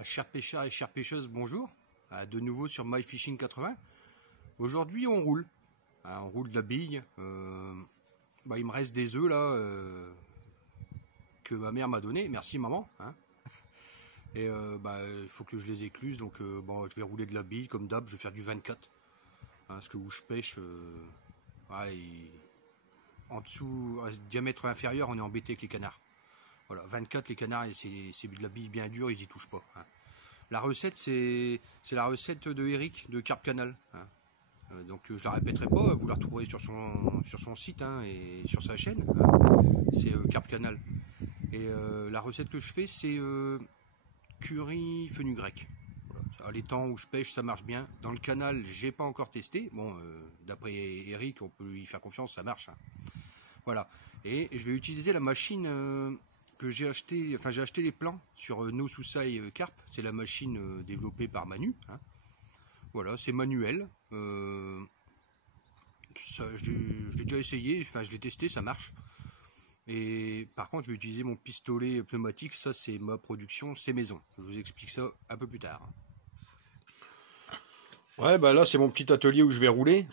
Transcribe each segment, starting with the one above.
Chers pêcheurs et chères pêcheuses, bonjour. De nouveau sur MyFishing 80. Aujourd'hui, on roule. On roule de la bille. Il me reste des œufs là que ma mère m'a donné. Merci maman. Et il faut que je les écluse. Donc je vais rouler de la bille comme d'hab. Je vais faire du 24. Parce que où je pêche, en dessous, à diamètre inférieur, on est embêté avec les canards. Voilà, 24 les canards, c'est de la bille bien dure, ils y touchent pas. La recette, c'est la recette de Eric de Carp Canal. Donc je la répéterai pas, vous la retrouverez sur son site et sur sa chaîne. C'est Carp Canal. Et la recette que je fais, c'est curry fenugrec. Voilà. Les temps où je pêche, ça marche bien. Dans le canal, j'ai pas encore testé. Bon, d'après Eric, on peut lui faire confiance, ça marche. Voilà. Et je vais utiliser la machine que j'ai acheté. Enfin, j'ai acheté les plans sur No Susai Carp. C'est la machine développée par Manu. Voilà, c'est manuel. Je l'ai déjà essayé. Enfin, je l'ai testé, ça marche. Et par contre, je vais utiliser mon pistolet pneumatique. Ça, c'est ma production, c'est maison. Je vous explique ça un peu plus tard. Ouais, là, c'est mon petit atelier où je vais rouler.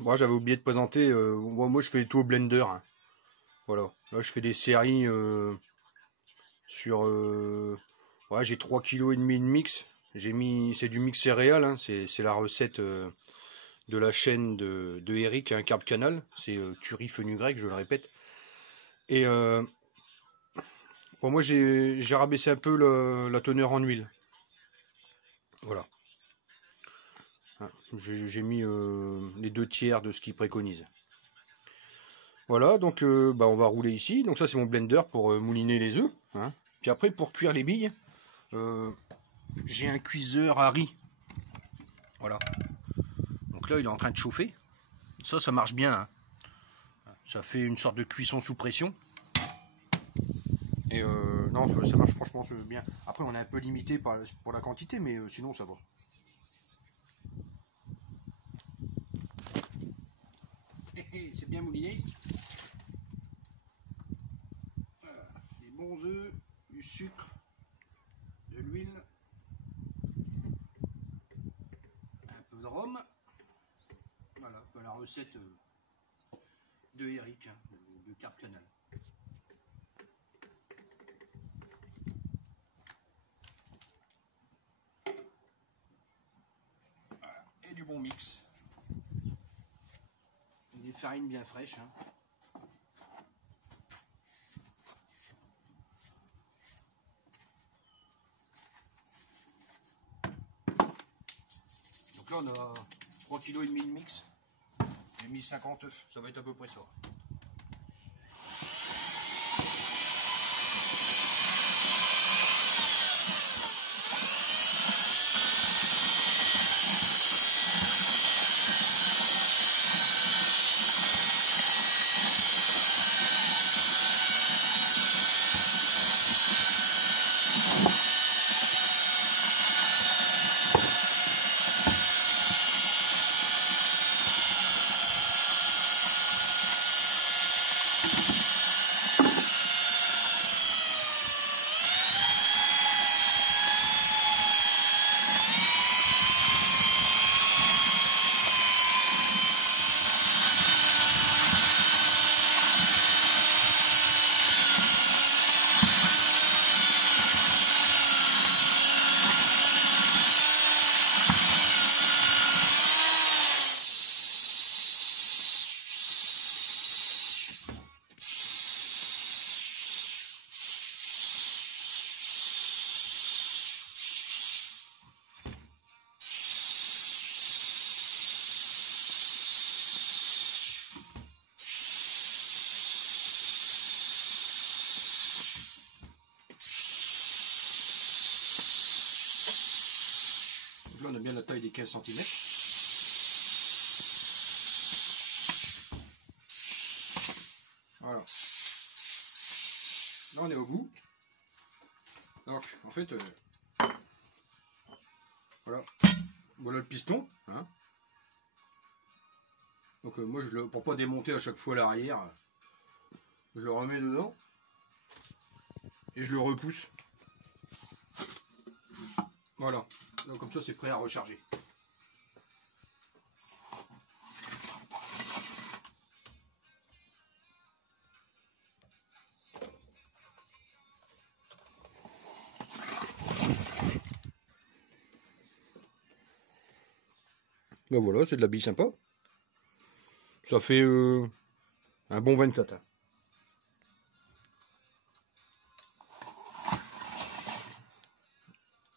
Moi, j'avais oublié de présenter. Moi, je fais tout au blender. Voilà. Là, je fais des séries sur. J'ai 3,5 kg de mix. J'ai mis. C'est du mix céréal. C'est la recette de la chaîne de Eric, Carp Canal. C'est curry fenugrec, je le répète. Et moi, j'ai rabaissé un peu la teneur en huile. Voilà. J'ai mis les 2/3 de ce qu'il préconise. Voilà, donc on va rouler ici. Donc ça, c'est mon blender pour mouliner les œufs. Puis après, pour cuire les billes, j'ai un cuiseur à riz. Voilà. Donc là, il est en train de chauffer. Ça marche bien. Ça fait une sorte de cuisson sous pression. Et non, ça marche franchement bien. Après, on est un peu limité pour la quantité, mais sinon, ça va. C'est bien mouliné. Voilà. Des bons œufs, du sucre, de l'huile, un peu de rhum. Voilà, la recette de Eric, de Carp Canal. Voilà. Et du bon mix. Des farines bien fraîches. Donc là, on a 3,5 kg de mix. J'ai mis 50 œufs, ça va être à peu près ça. Là, on a bien la taille des 15 cm. Voilà. Là, on est au bout. Donc, en fait, voilà le piston. Donc, moi, pour pas démonter à chaque fois l'arrière, je le remets dedans et je le repousse. Voilà, donc comme ça c'est prêt à recharger. Ben voilà, c'est de la bille sympa. Ça fait un bon 24. Hein.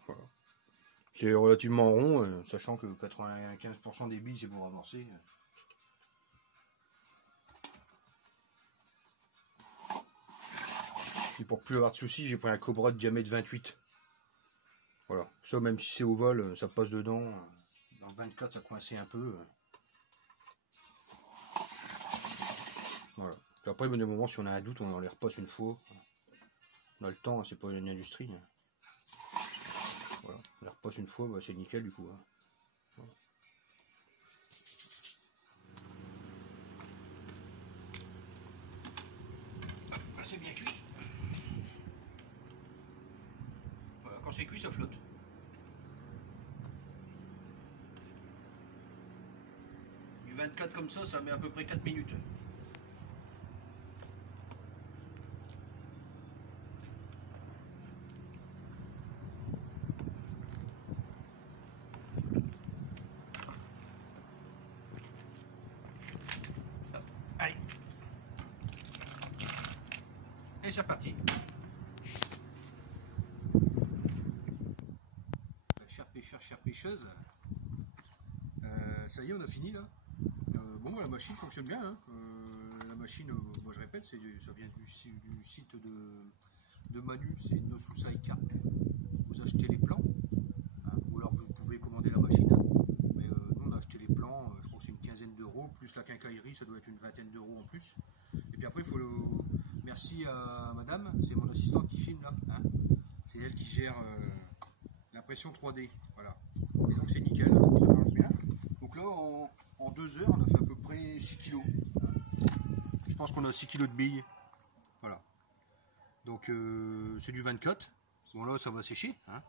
Voilà. C'est relativement rond, sachant que 95% des billes c'est pour amorcer. Et pour plus avoir de soucis, j'ai pris un Cobra de diamètre 28. Voilà, ça même si c'est ovale, ça passe dedans. Dans le 24 ça coinçait un peu. Voilà. Puis après, ben, des moments, si on a un doute, on les repasse une fois. On a le temps, c'est pas une industrie. Voilà. On les repasse une fois, bah, c'est nickel du coup. Hein. Voilà. Ah, c'est bien cuit. Voilà, quand c'est cuit, ça flotte. Du 24 comme ça met à peu près 4 minutes. Allez. Et c'est reparti. Chers pêcheurs, chères pêcheuses, ça y est, on a fini là. Bon, la machine fonctionne bien. Hein. La machine, moi je répète, ça vient du site de Manu, c'est Nosusai Carp. Vous achetez les plans, hein, ou alors vous pouvez commander la machine. Mais nous on a acheté les plans, je crois que c'est une quinzaine d'euros, plus la quincaillerie, ça doit être une vingtaine d'euros en plus. Et puis après, il faut merci à madame, c'est mon assistante qui filme là. Hein. C'est elle qui gère l'impression 3D. Voilà. Et donc c'est nickel, ça marche bien. Donc là, en 2 heures, on a fait à peu près 6 kg. Je pense qu'on a 6 kg de billes. Voilà. Donc c'est du 24. Bon là, ça va sécher. Hein.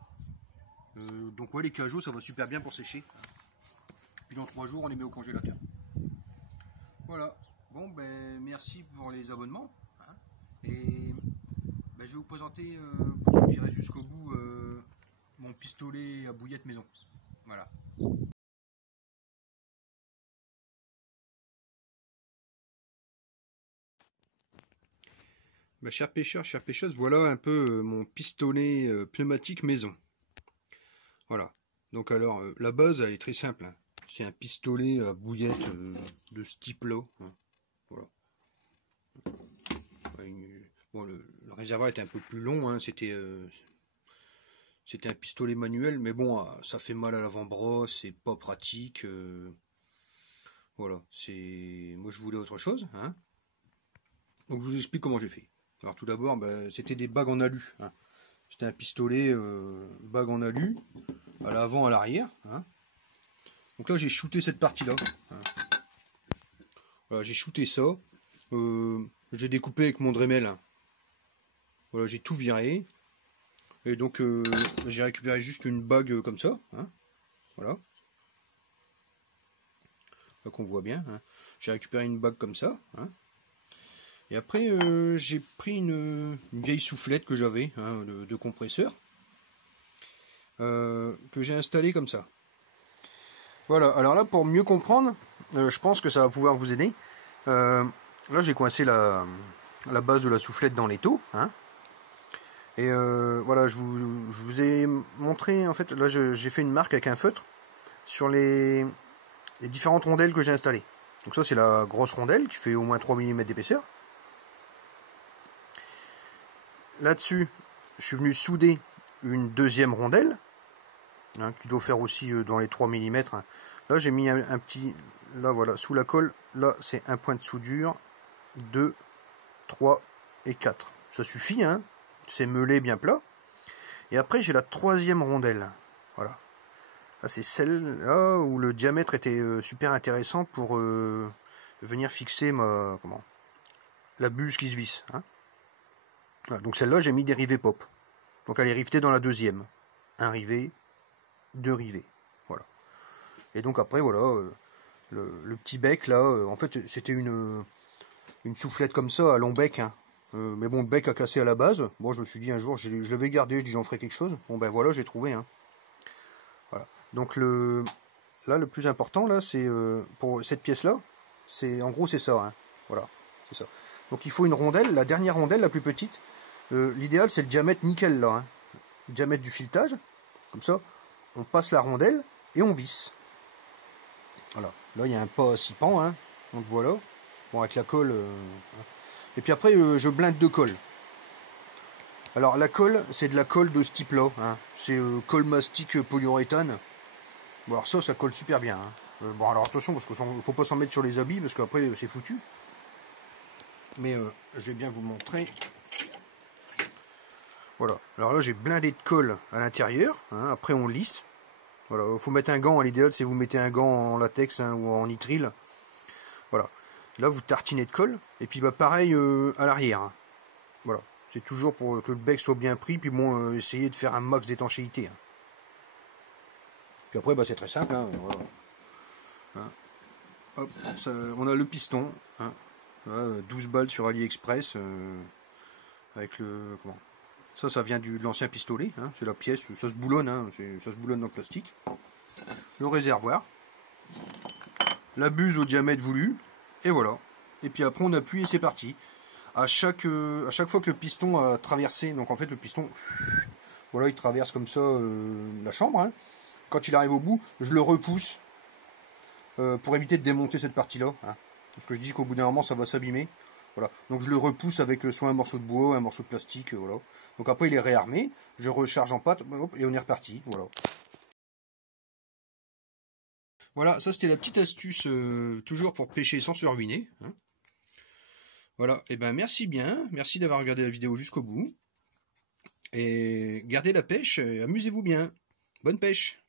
Donc ouais, les cajots, ça va super bien pour sécher. Puis dans 3 jours, on les met au congélateur. Voilà. Bon, ben merci pour les abonnements. Hein. Et ben, je vais vous présenter, pour ceux qui restent jusqu'au bout, mon pistolet à bouillette maison. Voilà. Bah, chers pêcheurs, chères pêcheuses, voilà un peu mon pistolet pneumatique maison. Voilà. Donc alors, la base, elle est très simple. Hein. C'est un pistolet à bouillette de ce type-là. Hein. Voilà. Bon, le réservoir était un peu plus long. Hein. C'était un pistolet manuel, mais bon, ça fait mal à l'avant-bras, c'est pas pratique. Voilà. Moi, je voulais autre chose. Hein. Donc, je vous explique comment j'ai fait. Alors tout d'abord, ben, c'était des bagues en alu. Hein. C'était un pistolet bague en alu, à l'avant, à l'arrière. Hein. Donc là, j'ai shooté cette partie-là. Hein. Voilà, j'ai shooté ça. J'ai découpé avec mon Dremel. Hein. Voilà, j'ai tout viré. Et donc, j'ai récupéré juste une bague comme ça. Hein. Voilà. Là qu'on voit bien. Hein. J'ai récupéré une bague comme ça. Hein. Et après, j'ai pris une vieille soufflette que j'avais, hein, de compresseur, que j'ai installée comme ça. Voilà, alors là, pour mieux comprendre, je pense que ça va pouvoir vous aider. Là, j'ai coincé la base de la soufflette dans l'étau. Hein, et voilà, je vous ai montré, en fait, là, j'ai fait une marque avec un feutre sur les différentes rondelles que j'ai installées. Donc ça, c'est la grosse rondelle qui fait au moins 3 mm d'épaisseur. Là-dessus, je suis venu souder une deuxième rondelle, hein, qui doit faire aussi dans les 3 mm. Là, j'ai mis un petit, là voilà, sous la colle, là c'est un point de soudure, 2, 3 et 4. Ça suffit, hein, c'est meulé bien plat. Et après, j'ai la troisième rondelle, voilà. Là, c'est celle-là où le diamètre était super intéressant pour venir fixer la buse qui se visse, hein. Voilà, donc celle-là, j'ai mis des rivets pop. Donc elle est rivetée dans la deuxième. un rivet, deux rivets. Voilà. Et donc après, voilà, le petit bec là, en fait c'était une soufflette comme ça à long bec, hein. Mais bon, le bec a cassé à la base. Bon, je me suis dit un jour, je l'avais gardé, je dis j'en ferai quelque chose. Bon ben voilà, j'ai trouvé, hein. Voilà. Donc là, le plus important là, c'est pour cette pièce là, c'est en gros c'est ça, hein. Voilà, c'est ça. Donc il faut une rondelle, la dernière rondelle, la plus petite. L'idéal c'est le diamètre nickel là, hein. Le diamètre du filetage. Comme ça, on passe la rondelle et on visse. Voilà. Là il y a un pas à 6 pans, hein. Donc voilà. Bon, avec la colle. Et puis après, je blinde de colle. Alors la colle, c'est de la colle de ce type-là, hein. C'est colle mastic polyuréthane. Bon, alors ça colle super bien, hein. Bon, alors attention, parce qu'il ne faut pas s'en mettre sur les habits, parce qu'après c'est foutu. Mais je vais bien vous montrer. Voilà. Alors là, j'ai blindé de colle à l'intérieur, hein. Après on lisse. Voilà. Il faut mettre un gant. L'idéal, c'est vous mettez un gant en latex, hein, ou en nitrile. Voilà. Là, vous tartinez de colle. Et puis, bah, pareil à l'arrière, hein. Voilà. C'est toujours pour que le bec soit bien pris. Puis bon, essayez de faire un max d'étanchéité, hein. Puis après, bah, c'est très simple, hein. Voilà. Hein. Hop, ça, on a le piston, hein. Voilà, 12 balles sur AliExpress. Avec le... Comment ça vient de l'ancien pistolet, hein. C'est la pièce. Ça se boulonne, hein. Ça se boulonne dans le plastique. Le réservoir. La buse au diamètre voulu. Et voilà. Et puis après, on appuie et c'est parti. À chaque fois que le piston a traversé, donc en fait le piston, voilà, il traverse comme ça la chambre, hein. Quand il arrive au bout, je le repousse pour éviter de démonter cette partie-là, hein. Parce que je dis qu'au bout d'un moment ça va s'abîmer. Voilà. Donc je le repousse avec soit un morceau de bois, un morceau de plastique, voilà. Donc après il est réarmé, je recharge en pâte, hop, et on est reparti, voilà. Voilà, ça c'était la petite astuce, toujours pour pêcher sans se ruiner, hein. Voilà, et ben merci bien, merci d'avoir regardé la vidéo jusqu'au bout. Et gardez la pêche, amusez-vous bien. Bonne pêche!